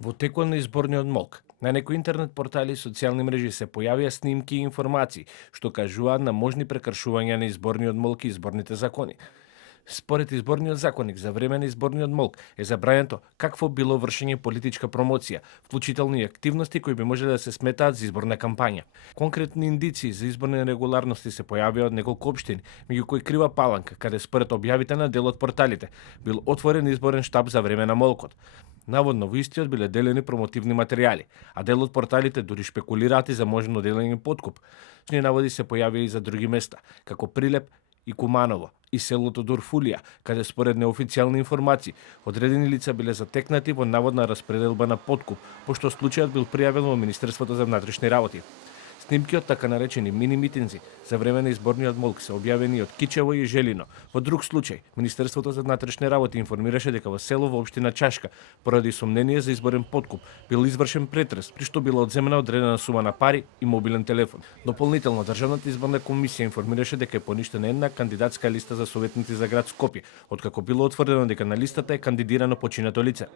Во текот на изборниот молк, на некои интернет портали и социјални мрежи се појавија снимки и информации што кажуваат на можни прекршувања на изборниот молк и изборните закони. Според изборниот законник, за време на изборниот молк е забрането какво било вршење политичка промоција, вклучително и активности кои би можеле да се сметаат за изборна кампања. Конкретни индиции за изборни нерегуларности се појавија од неколку општини, меѓу кои Крива Паланка, каде според објавите на дел од порталите бил отворен изборен штаб за време на молкот. Наводно во истиот биле делени промотивни материјали, а дел од порталите дури шпекулираат и за можно делење подкуп. Слични наводи се појавија и за други места, како Прилеп и Куманово и селото Дорфулија, каде според неофицијални информации одредени лица биле затекнати во наводна распределба на подкуп, пошто случајот бил пријавен во Министерството за внатрешни работи. Снимки од така наречени мини митинзи за време на изборниот молк се објавени од Кичево и Желино. Во друг случај, Министерството за внатрешни работи информираше дека во село во општина Чашка, поради сомнение за изборен подкуп, бил извршен претрес, при што била одземена одредена сума на пари и мобилен телефон. Дополнително, Државната изборна комисија информираше дека е поништена една кандидатска листа за советници за град Скопје, откако било утврдено дека на листата е кандидирано починато лице.